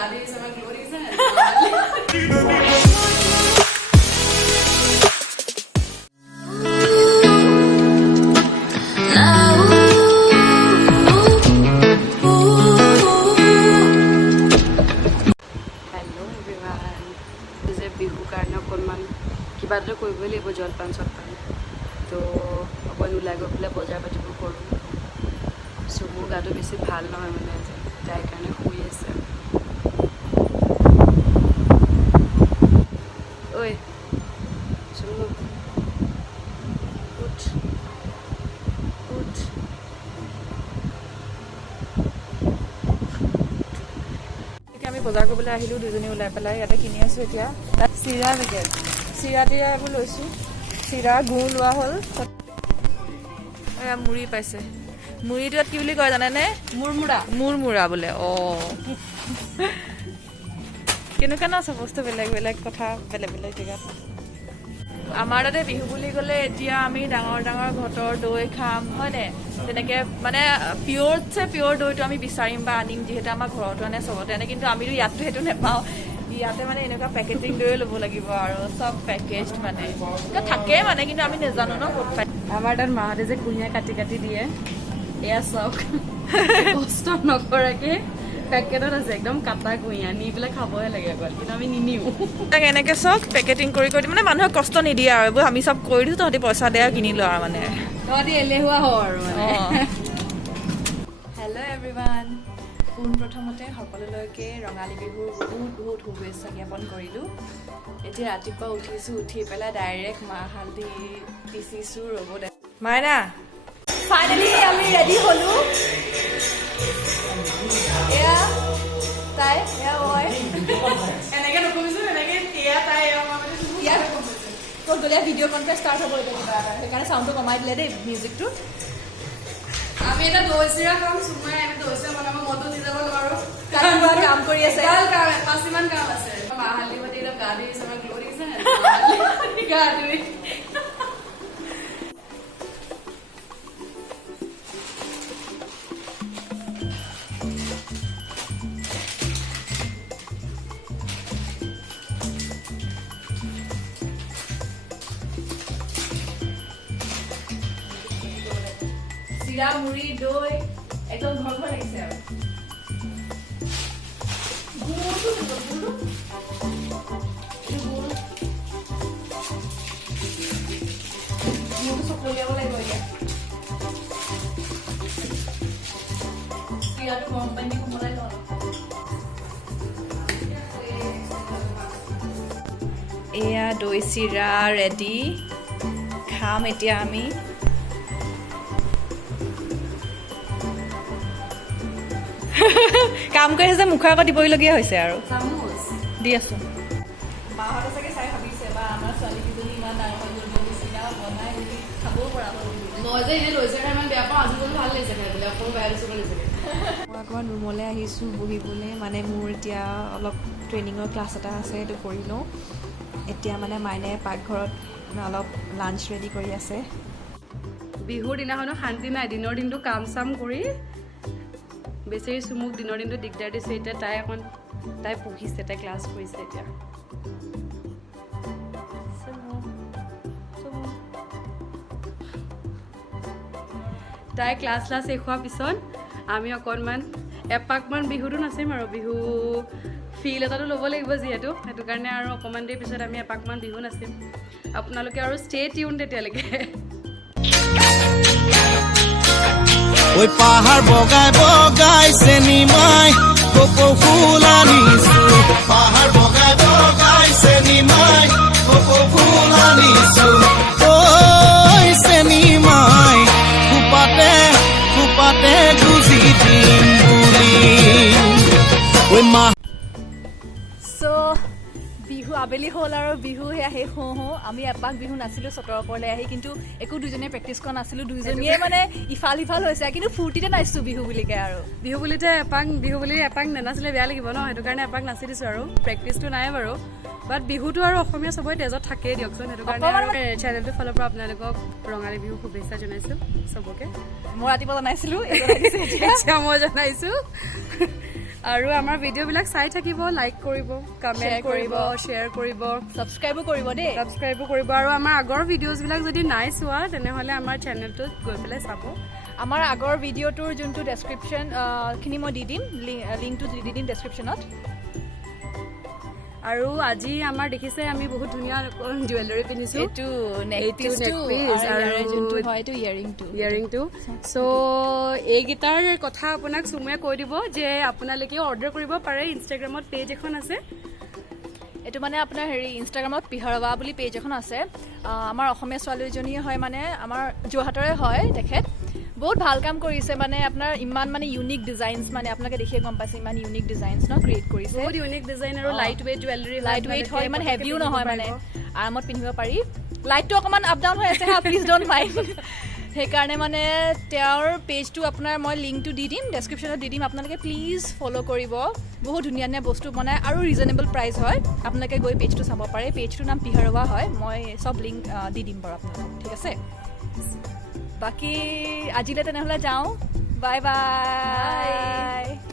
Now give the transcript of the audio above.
God is our glory is কিবাটো কৰিবই লাগিব জলপান চলপান তো অকণ ওলাই গৈ পেলাই বজাৰ পাতিবোৰ কৰোঁ চুমুৰ গাটো বেছি ভাল নহয় মানে আজি তাইৰ কাৰণে শুই আছে ঐ চুমু উঠ উঠ আমি বজাৰ কৰিবলৈ আহিলোঁ দুজনী ওলাই পেলাই ইয়াতে কিনি আছোঁ এতিয়া চিৰা পেকেট চিৰা তিৰা এইবোৰ লৈছোঁ চিৰা গুড় লোৱা হ'ল এয়া মুড়ি পাইছে মুড়িটোত কি বুলি কয় জানেনে মুৰমুৰা বোলে অঁ কেনেকুৱা ন চব বস্তু বেলেগ বেলেগ কথা বেলেগ বেলেগ জেগাত আমাৰ তাতে বিহু বুলি ক'লে এতিয়া আমি ডাঙৰ ডাঙৰ ঘৰৰ দৈ খাম হয়নে তেনেকৈ মানে পিয়'ৰতছে পিয়'ৰ দৈটো আমি বিচাৰিম বা আনিম যিহেতু আমাৰ ঘৰতো আনে চবতে আনে কিন্তু আমিতো ইয়াততো সেইটো নেপাওঁ ইয়াতে মানে এনেকুৱা পেকেজিং দৈ ল'ব লাগিব আৰু চব পেকেজ মানে থাকে মানে কিন্তু আমি নাজানো ন ক'ত পাই আমাৰ তাত মাহঁতে যে কুঁহিয়াৰ কাটি কাটি দিয়ে এয়া চব কষ্ট নকৰাকৈ পেকেটত আছে একদম কাটা কুঁহিয়াৰ নি পেলাই খাবহে লাগে অকল কিন্তু আমি নিনিও তাক এনেকৈ চব পেকেটিং কৰি কৰি মানে মানুহক কষ্ট নিদিয়ে আৰু এইবোৰ আমি চব কৰি দিছোঁ তহঁতি পইচা দিয়ে আৰু কিনি লোৱা আৰু মানে তহঁতি এলেহুৱা হ আৰু মানে হেল্ল' এভৰিৱান পোনপ্ৰথমতে সকলোলৈকে ৰঙালী বিহুৰ বহুত বহুত শুভেচ্ছা জ্ঞাপন কৰিলোঁ এতিয়া ৰাতিপুৱা উঠিছোঁ উঠি পেলাই ডাইৰেক্ট মাহ হালধি পিচিছোঁ ৰ'ব দে মাইনা ফাইনেলি আমি ৰেডি হ'লোঁ এয়া তাই এয়া মই এনেকৈ নকমিছোঁ এনেকৈ এয়া তাই ইয়াত তোৰ গ'লে ভিডিঅ' কনফাৰেঞ্চ ষ্টাৰ্ট হ'ব এতিয়া কিবা এটা সেইকাৰণে চাউণ্ডটো কমাই দিলে দেই মিউজিকটো আমি এটা দৈ চিৰা খাম চুমাই আমি দৈ চিৰা বনাব মইতো দি যাব নোৱাৰো কাম কৰি আছে পাঁচমান কাম আছে মাহ হালধি পাতি একদম গা ধুই আমাৰ গ্ল'ৰি আছে গা ধুই চিৰা মুড়ি দৈ একদম ঘৰ ঘৰ লাগিছে আৰু চকলিয়াব লাগিব এতিয়া চিৰাটো গৰম পানী কোমলাই লওঁ এয়া দৈ চিৰা ৰেডি খাম এতিয়া আমি কাম কৰি আছে মুখৰ আগত দিবলগীয়া হৈছে আৰু দি আছো মাহঁতে চাগে চাই ভাবিছে বা আমাৰ ছোৱালীকেইজনী ইমান ডাঙৰ চিৰা বনাই মেলি খাবও পৰা মই যে এনেই লৈছে ইমান বেয়া পাওঁ আজিকালি ভাল লাগিছে খাই বোলে অকণমান বেয়া লাগিছে বুলি মই অকণমান ৰুমলৈ আহিছোঁ বহিবলৈ মানে মোৰ এতিয়া অলপ ট্ৰেইনিঙৰ ক্লাছ এটা আছে সেইটো কৰি লওঁ এতিয়া মানে মাইনে পাকঘৰত অলপ লাঞ্চ ৰেডি কৰি আছে বিহুৰ দিনাখনো শান্তি নাই দিনৰ দিনটো কাম চাম কৰি বেচেৰি চুমুক দিনৰ দিনটো দিগদাৰ দিছে এতিয়া তাই পঢ়িছে তাই ক্লাছ কৰিছে এতিয়া তাই ক্লাছ শেষ হোৱাৰ পিছত আমি অকণমান এপাকমান বিহুটো নাচিম আৰু বিহু ফিল এটাতো ল'ব লাগিব যিহেতু সেইটো কাৰণে আৰু অকণমান দেৰি পিছত আমি এপাকমান বিহু নাচিম আপোনালোকে আৰু ষ্টে টিউন তেতিয়ালৈকে ওই পাহাড় বগায় বগায় চেনিমাই কোকো ফুল আনিছো পাহাড় বগায় বগায় চেনিমাই কোকো ফুল আনিছো ওই চেনিমাই কুপাতে কুপাতে গুজি দিম বুলি ওই মা বিহু আবেলি হ'ল আৰু বিহু সেয়া শেষ হওঁ আমি এপাক বিহু নাছিলোঁ চতৰ ওপৰলৈ আহি কিন্তু একো দুজনীয়ে প্ৰেক্টিচ কৰা নাছিলোঁ দুইজনীয়ে মানে ইফাল সিফাল হৈছে কিন্তু ফূৰ্তিতে নাচিছোঁ বিহু বুলিকে আৰু বিহু বুলি এপাক নানাচিলে বেয়া লাগিব ন সেইটো কাৰণে এপাক নাচি দিছোঁ আৰু প্ৰেক্টিচটো নাই বাৰু বাট বিহুটো আৰু অসমীয়া চবৰে তেজত থাকেই দিয়কচোন সেইটো কাৰণে চেনেলটোৰ ফালৰ পৰা আপোনালোকক ৰঙালী বিহু শুভেচ্ছা জনাইছোঁ চবকে মই ৰাতিপুৱা জনাইছিলোঁ এতিয়া মই জনাইছোঁ আৰু আমাৰ ভিডিঅ'বিলাক চাই থাকিব, লাইক কৰিব, কমেণ্ট কৰিব, শ্বেয়াৰ কৰিব, ছাবস্ক্ৰাইবো কৰিব দেই। ছাবস্ক্ৰাইবো কৰিব। আৰু আমাৰ আগৰ ভিডিঅ'জবিলাক যদি নাই চোৱা তেনেহ'লে আমাৰ চেনেলটোত গৈ পেলাই চাব। আমাৰ আগৰ ভিডিঅ'টোৰ যোনটো ডেছক্ৰিপশ্যন খিনি মই দি দিম, লিংকটো দি দিম ডেছক্ৰিপশ্যনত। আৰু আজি আমাৰ দেখিছে আমি বহুত ধুনীয়া জুৱেলাৰী পিন্ধিছো, এইটো নেকপিছটো আৰু যোনটো হয় এইটো ইয়েৰিংটো। চ' এইকেইটাৰ কথা আপোনাক চুমুৱে কৈ দিব যে আপোনালোকে অৰ্ডাৰ কৰিব পাৰে। ইনষ্টাগ্ৰামত পেজ এখন আছে, এইটো মানে আপোনাৰ ইনষ্টাগ্ৰামত পিহৰৱা বুলি পেজ এখন আছে। আমাৰ অসমীয়া ছোৱালীজনীয়ে হয়, মানে আমাৰ যোৰহাটৰে হয় তেখেত। বহুত ভাল কাম কৰিছে, মানে আপোনাৰ ইমান মানে ইউনিক ডিজাইনছ, মানে আপোনালোকে দেখিয়ে গম পাইছে ইমান ইউনিক ডিজাইনছ ন ক্ৰিয়েট কৰিছে। বহুত ইউনিক ডিজাইন আৰু light weight jewellery, light weight হয়, ইমান হেভিও নহয়, মানে আৰামত পিন্ধিব পাৰি। লাইটটো অকণমান আপ ডাউন হৈ আছে হা, প্লিজ ডণ্ট মাইণ্ড। সেইকাৰণে মানে তেওঁৰ পেজটো আপোনাৰ মই লিংকটো দি দিম, ডেছক্ৰিপশ্যনত দি দিম। আপোনালোকে প্লিজ ফ'ল' কৰিব। বহুত ধুনীয়া ধুনীয়া বস্তু বনায় আৰু ৰিজনেবল প্ৰাইচ হয়। আপোনালোকে গৈ পেজটো চাব পাৰে। পেজটোৰ নাম পিহৰৱা হয়। মই চব লিংক দি দিম বাৰু আপোনালোকক, ঠিক আছে? বাকী আজিলৈ তেনেহ'লে যাওঁ, বাই বাই।